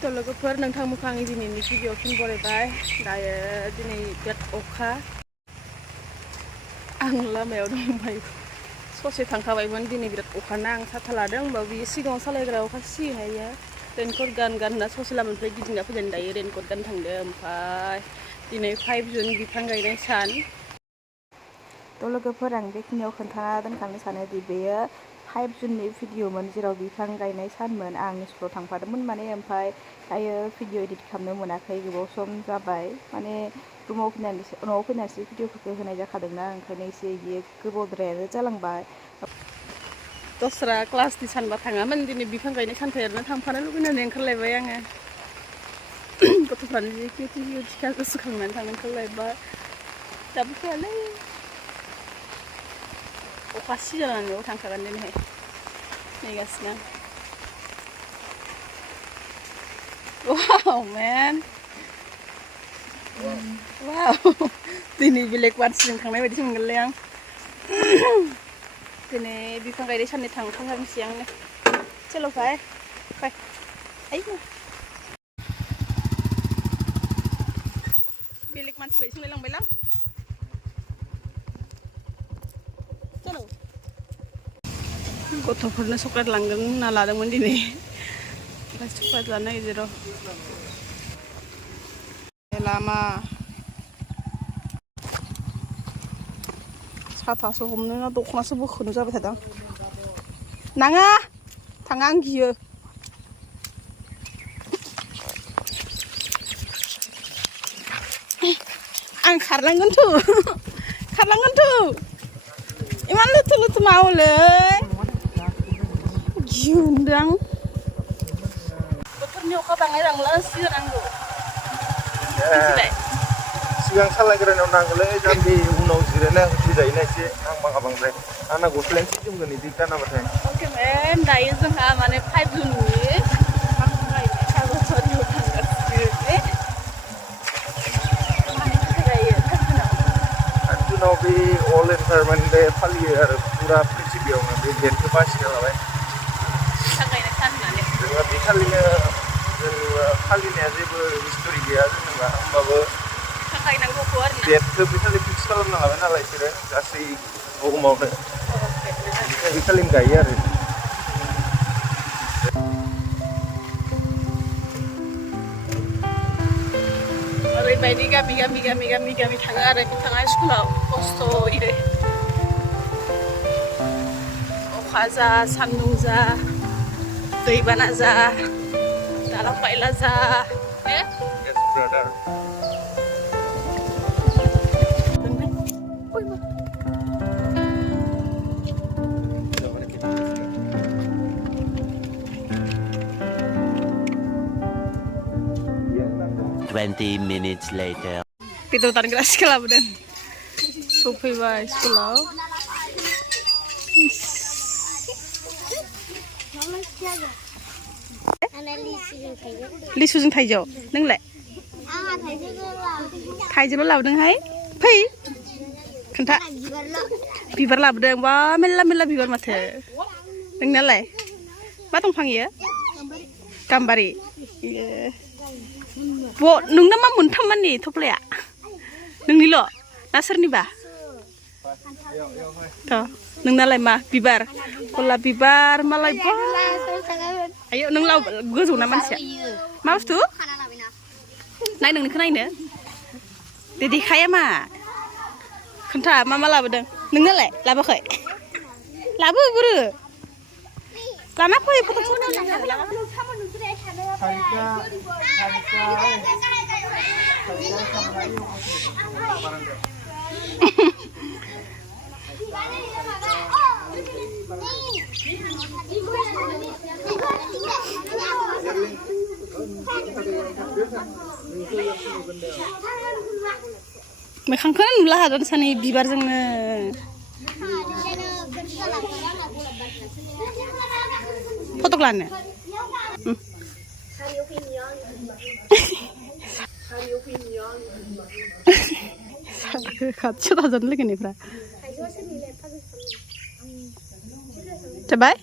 थ' लोगोफोर नोंथांमोनखौ आंनि दिनैनि भिडिअ फिन बरायबाय दायो दिनै बिराद अखा आं लामायाव दंबाय ससे थांखाबायमोन दिनै बिराद अखाना आं साथा लादों होमबाबो बियो सिगाङाव सालायग्रा अखा सिहायो रेनकट गान ससे लामानिफ्राय गिदिंना फैनानै दायो रेनकट गान थांदो ओमफ्राय दिनै 5 जुन बिफां गायनाय सान थ' लोगोफोर आं बेखिनियाव खोन्थाना दोनखानो सानोदि बेयो 5 जुननि भिडिअमोन जेराव बिफां गायनाय सानमोन आं स्कुलाव थांफादोंमोन माने ओमफ्राय दायो भिडिअ एडिट खालामनो मोनाखै गोबाव सम जाबाय माने न'आव फैनानैसो भिडिअफोरखौ होनाय जाखादोंना ओंखायनो एसे बियो गोबावद्रायानो जालांबाय दस्रा क्लासनि सानबा थाङामोन दिनै बिफां गायनाय सानखाय ओरैनो थांफानो लुबैनानै ओंखारलायबाय आङो गथ'फ्रानो जि किउटिखा गोसोखांनानै थांनो ओंखारलायबाय दाबो फैयालै अखा सिजानानै न'आव थांखागोन दिनैहाय नेगासिनो वाव मेन वाव दिनै बेलेग मानसिजों थांनाय बायदिसो मोनगोनलै आं दिनै बिफां गायनाय साननै थांखानोसै आंनो चलो फाय फाय आयौ बेलेग मानसि बायदि सोंलायलांबायलां चलो गथ'फोरनो चक्लेट लांगोन होनना लादोंमोन दिनै ओमफ्राय चक्लेट जानो नागिरदों र' लामा साथासो हमनो ना दख'नासो बोखोनो जाबाय थादों नाङा थाङा आं गियो आं खारलांगोनथ' इमान लोथो लोथो मावोलै गियोदां बोथोरनि अखा बाङाय रांला सिगांनांगौ सिगां सालायग्रानाव नांगौलै जाम्बि उनाव जिरायना होजायोना एसे आं बांद्राय आंना गस्लायानो सिजोमगोन बिदि गानाबाथाय अके मेन दायो जोंहा माने 5 जुननि हाबाफारियाव जुनाव बे अल एनभायरनमेन्ट डे फालियो आरो फुरा पृथिबियावनो बे डेटखौ बासिना लाबाय जोंहा बे खालिनो जेनेबा फालिनाया जेबो हिस्ट'रि गैया जेनेबा होमबाबो डेटखौ बे खालि फिक्स खालामना लाबाय नालाय बिसोरो गासै बुहुमावनो बे खालिनो गायो आरो ओरैबायदि गामि थाङो आरो बिथाङा स्कुलाव खस्थ'यै अखा जा सान्दुं जा दैबाना जा दालां बायला जा brother 20 minutes later. Pitutan kelas labudan. Sufaiबाय स्कुलाव. लिसुजों थाइजौ नोंलाय? थाइजौल' लाबोदोंहाय फै खोन्था बिबार लाबोदों बा मेल्ला बिबार माथो नोंनालाय मा दंफां इयो गाम्बारि नोंना मा मोनथाम मानि थफ्लाया नोंनिल' ना सोरनिबा थ' नोंनालाय मा बिबार गलाप बिबार मालाय बा आयो नों गोजौ ना मानसिया मा बुस्थु नाय नोंनिखौ नायनो दे देखाया मा खोन्था मा लाबोदों नोंनालाय लाबोखै लाबो बुरो लाना फै फट' मोखांखौनो नुला हादों सानै बिबारजोंनो फट' लानो खाथियाव थाजानो लोगोनिफ्रा जाबाय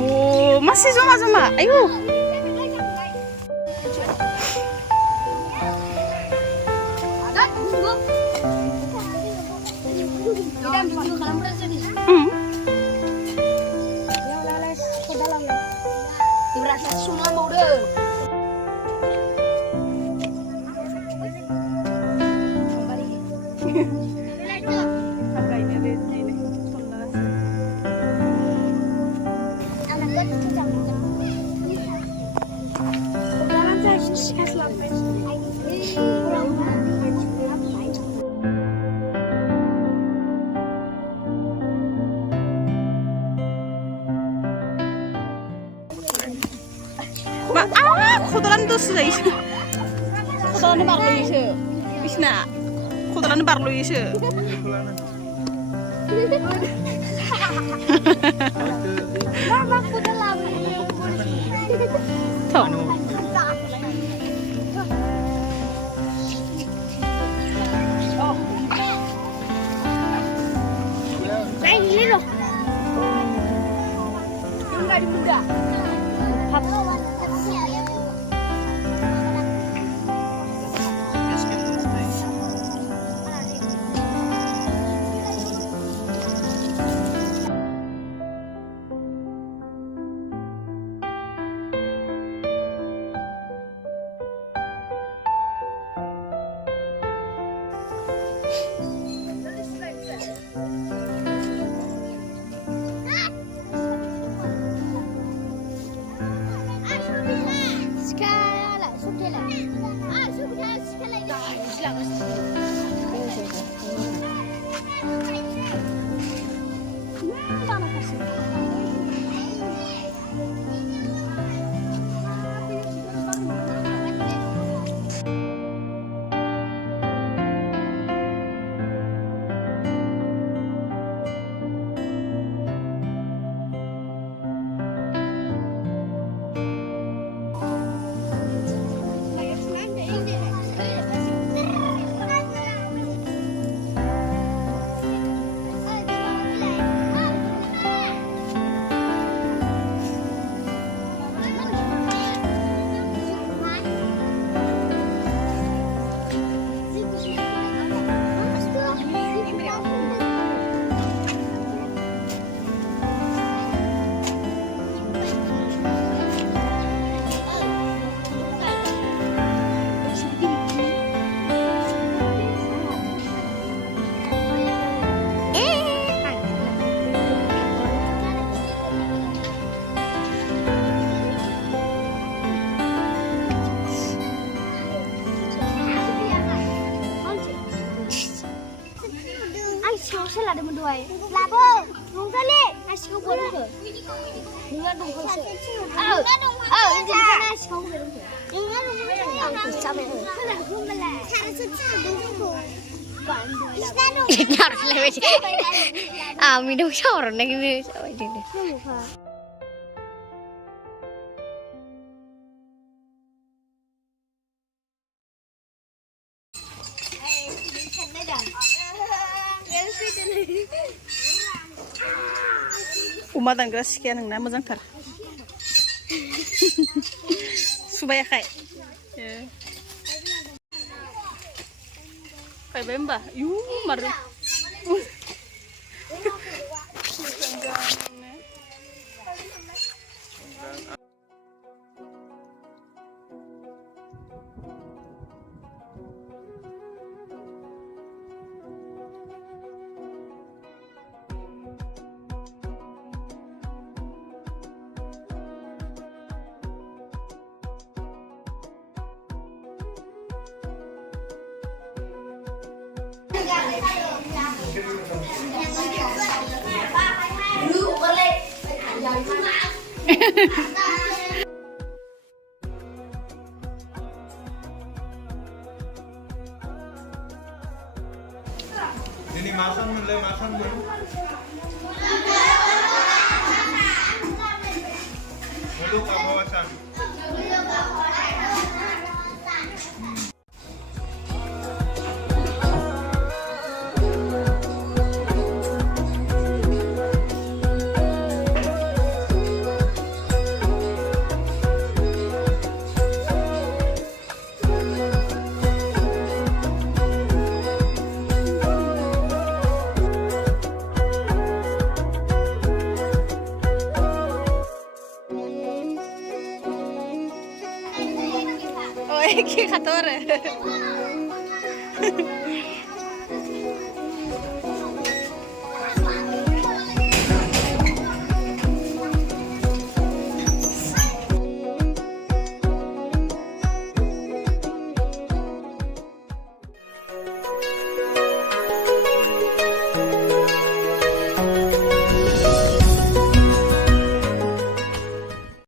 Oh, masih joma-joma. Ayo. Kotoran tuh sudah isu. Kotoran baru isu. Isna. Kotoran baru isu. Mama kotoran. Tuh. Ini loh. Enggak di muda. Là được một đuổi là bơ không ra đi ai không có được đừng ăn đồng không sợ gì ra không được đừng ăn đồng không sợ sao vậy không là thằng xuất đúng không mình đâu sợ rồi này mình sợ vậy chứ Uma tangga sekian nang nama jangkar. Subaya kai. Kai bemba. Maru. Ini makan mulai makan dulu. Untuk kawasan. एखे खाथ' आरो